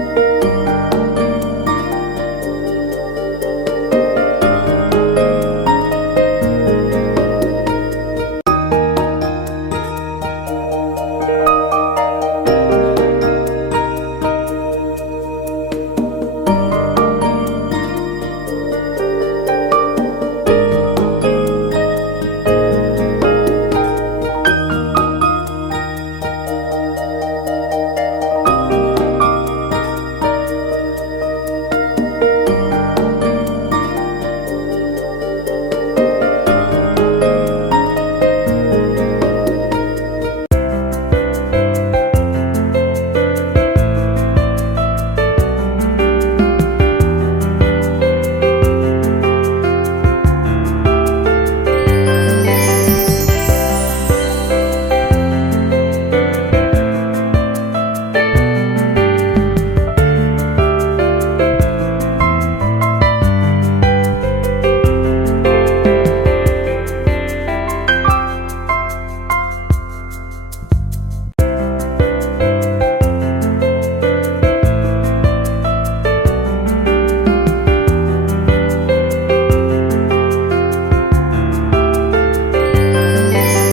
thank you